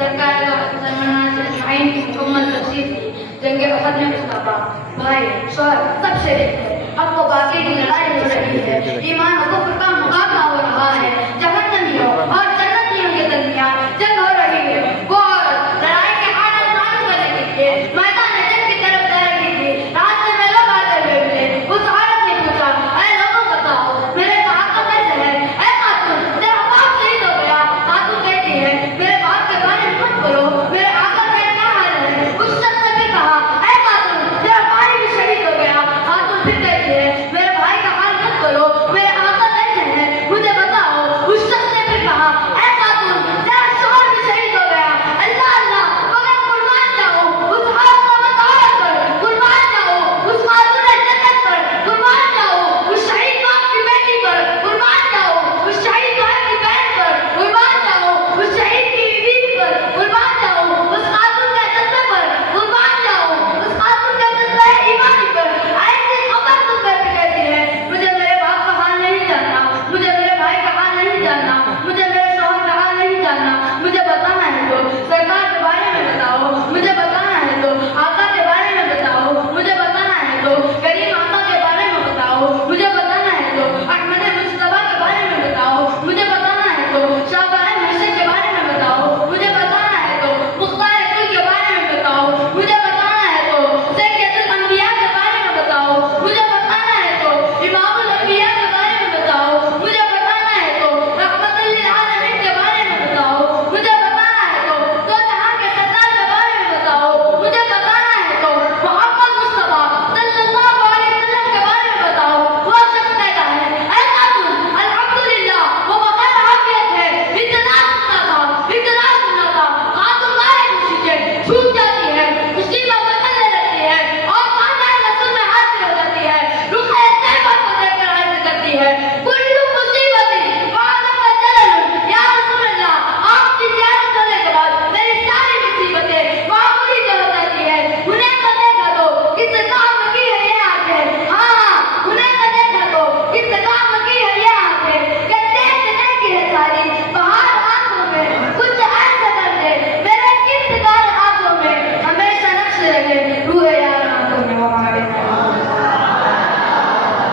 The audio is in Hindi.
सरकार का मुसलमान अजमाइन की मुकम्मल तफसीर थी। जंग उहद में मुस्तफा भाई शोहर सब शरीक है। हक व बातिल की लड़ाई हो रही है। ईमान और कुफ्र का मुकाबला हो रहा है। जहन्नमियों और जन्नतियों के दरमियान जंग हो रही है। वो औरत लड़ाई के हालत मालूम करने के लिए मैदान जंग की तरफ जा रही थी। रास्ते में लोग आते हुए मिले। उस औरत ने पूछा, ऐ लोगों बताओ मेरे बाप का कैसे है? ऐ खातून तेरा बाप शहीद हो गया। खातून कहती है मेरे बाप के बारे में मत बोलो, मेरे आका का क्या हाल है? उस शख्स ने भी कहा, ऐ खातून तेरा भाई भी शहीद हो गया। खातून फिर कहती है मेरे भाई का हाल मत बोलो,